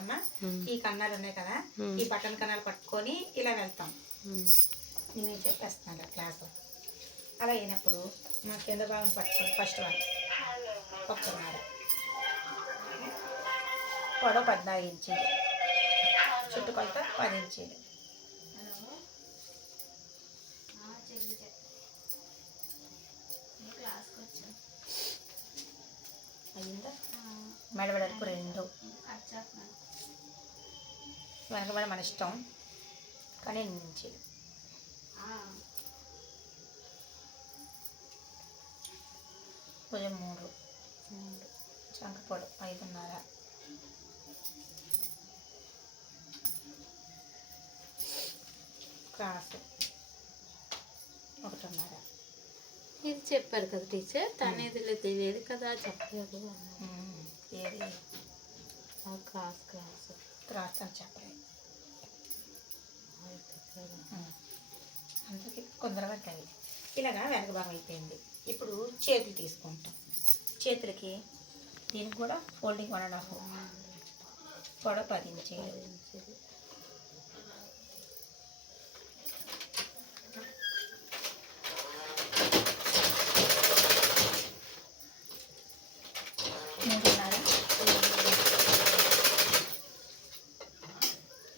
కదమ్మా, ఈ కన్నాలు ఉన్నాయి కదా, ఈ బటన్ కన్నాలు పట్టుకొని ఇలా వెళ్తాం. నేను చెప్పేస్తాను క్లాసు. అలా అయినప్పుడు మా కింద భాగం పట్టుకొని ఫస్ట్ వన్ ఒక్కన్నర పొడవు 14 ఇంచీలు, చుట్టుకొలత 10 ఇంచీలు. అయిందా? మెడవెడల్పు 2, వెనకబడి మన ఇష్టం కానీ 8 ఇంచీలు. భుజం 3, చంక పొడవు 5.5, క్రాస్ 1.5. ఇది చెప్పారు కదా టీచర్, తనేది తెలియదు కదా చెప్పలేదు. ఏది క్రాస్ క్రాస్ క్రాస్ అని చెప్పలేదు, అందుకే కొందరుగా అవి. ఇలాగా వెనక భాగం అయిపోయింది. ఇప్పుడు చేతులు తీసుకుంటాం. చేతులకి దీనికి కూడా ఫోల్డింగ్ 1.5, పొడవు 10 ఇంచీలు.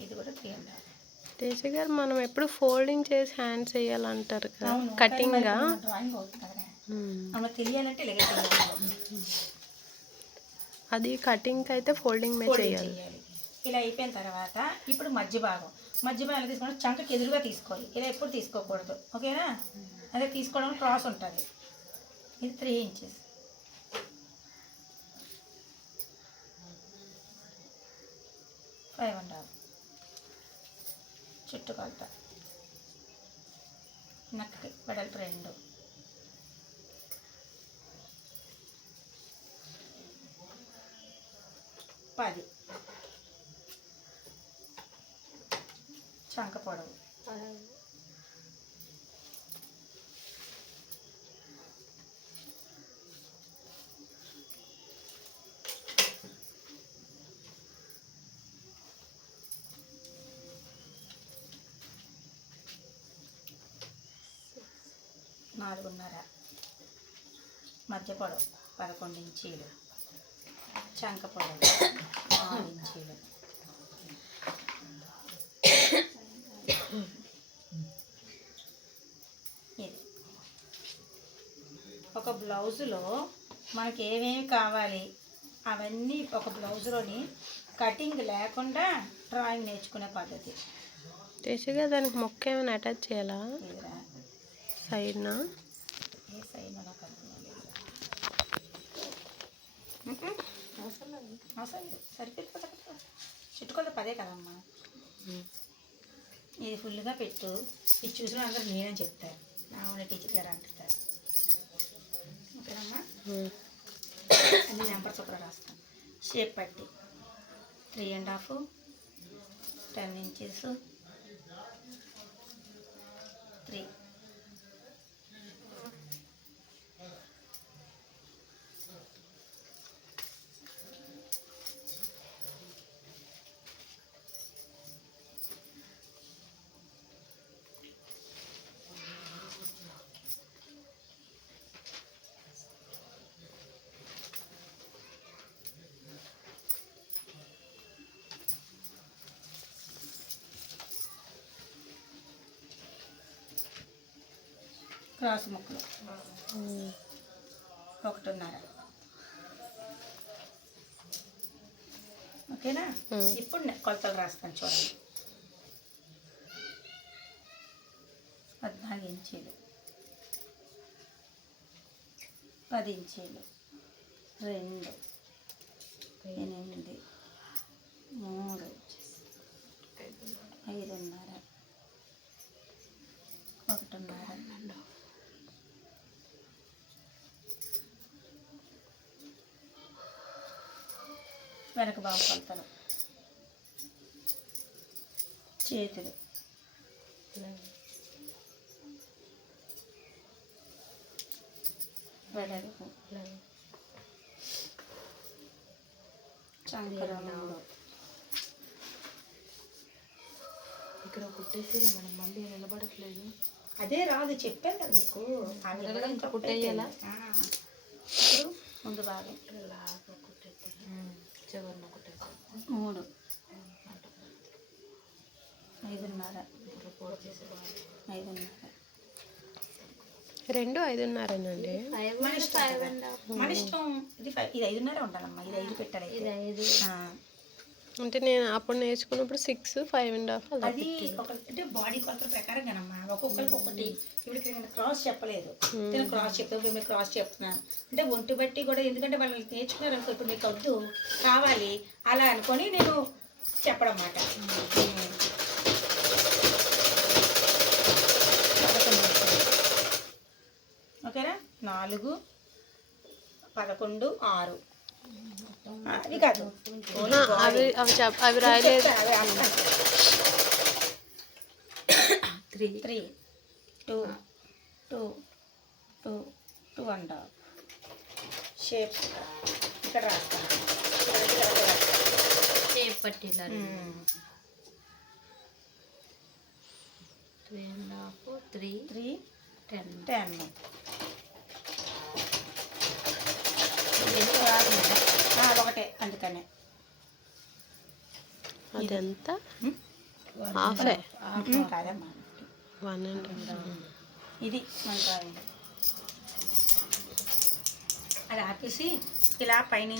ఇది కూడా 3.5. టీచర్ గారు మనం ఎప్పుడు ఫోల్డింగ్ చేసి హ్యాండ్స్ వేయాలంటారు కదా, కటింగ్గా డ్రాయింగ్ అవుతుంది కదా, మనకు తెలియాలంటే ఇలాగే తెలియాలి. అది కటింగ్ అయితే ఫోల్డింగ్ మీద చేయాలి. ఇలా అయిపోయిన తర్వాత ఇప్పుడు మధ్య భాగం తీసుకుంటే చంకకి ఎదురుగా తీసుకోవాలి. ఇలా ఎప్పుడు తీసుకోకూడదు, ఓకేనా? అదే తీసుకోవడం క్రాస్ ఉంటుంది. ఇది 3 ఇంచెస్. చుట్టుకొలత నక్కకి వెడల్పు 2, పది చంక పొడవు 4.5, మధ్య పొడవు 11 ఇంచీలు, చంక పొడవు 6 ఇంచీలు. ఇది ఒక బ్లౌజులో మనకి ఏమేమి కావాలి అవన్నీ ఒక బ్లౌజులోని కటింగ్ లేకుండా డ్రాయింగ్ నేర్చుకునే పద్ధతి. టీచర్గా దానికి మొక్క ఏమైనా అటాచ్ చేయాలా? సైడ్నా? ఏ సైడ్ అవసరం సరిపెట్టుకో, చుట్టుకొలత 10 కదమ్మా. ఇది ఫుల్గా పెట్టు, ఇది చూసిన అందరూ నేనని చెప్తారు, నా ఉన్న టీచర్ గారు అంటారు. ఓకేనమ్మా? అన్ని నెంబర్స్ ఒకటి రాస్తాను. షేప్ పట్టి 3.5, 10 ఇంచెస్, 3. క్రాస్ ముక్కలు 1.5. ఓకేనా? ఇప్పుడు కొలతలు రాస్తాను చూడండి. 14 ఇంచీలు, 10 ఇంచీలు, 2, 8, 3, 5.5, 1.5. వెనక భాగం కొలతలు. చేతులు వెడల్పు, చంకర 3, ఇక్కడ కుట్టేసి మనం మళ్ళీ నిలబడట్లేదు. అదే రాదు, చెప్పాను కదా నీకు. అవి ఇవ్వడం ఇంకా తప్పు కుట్టేయాలా? అయిపోయింది. ఇప్పుడు ముందు భాగం లాగా కుట్టేస్తాను, చివరిన కుట్టేస్తాను. 3, 5:30, 5:30. 2 5:30నండి. మన ఇష్టం, మన ఇష్టం. ఇది 5:30 ఉండాలమ్మా, ఇది 5 పెట్టాలి. అంటే నేను అప్పుడు నేర్చుకున్నప్పుడు 6, 5.5 అలా. అది అంటే బాడీ కొలతల ప్రకారం కనమ్మా, ఒక్కొక్కరికి ఒకటి. ఇప్పుడు ఇక్కడ నేను క్రాస్ చెప్పలేదు, నేను క్రాస్ చెప్తాను, మీరు క్రాస్ చెప్తున్నాను అంటే ఒంటి బట్టి కూడా. ఎందుకంటే వాళ్ళు నేర్చుకున్నారు అనుకో, ఇప్పుడు మీకు వద్దు కావాలి అలా అనుకొని నేను చెప్పడం అన్నమాట. ఓకేనా? 4, 11, 6 అవి కాదు, అవి రాయలేదు. 3, 2, 2, 2, 2.5 షేప్ ఇక్కడ రాస్తాను. షేప్ పట్టిలా 3.5, 3, 10. ఒకటే, అందుకనే అదెంత? హాఫే కాదమ్మా, 1.5. ఇది మన డ్రాయింగ్. అది ఆపేసి ఇలా పైన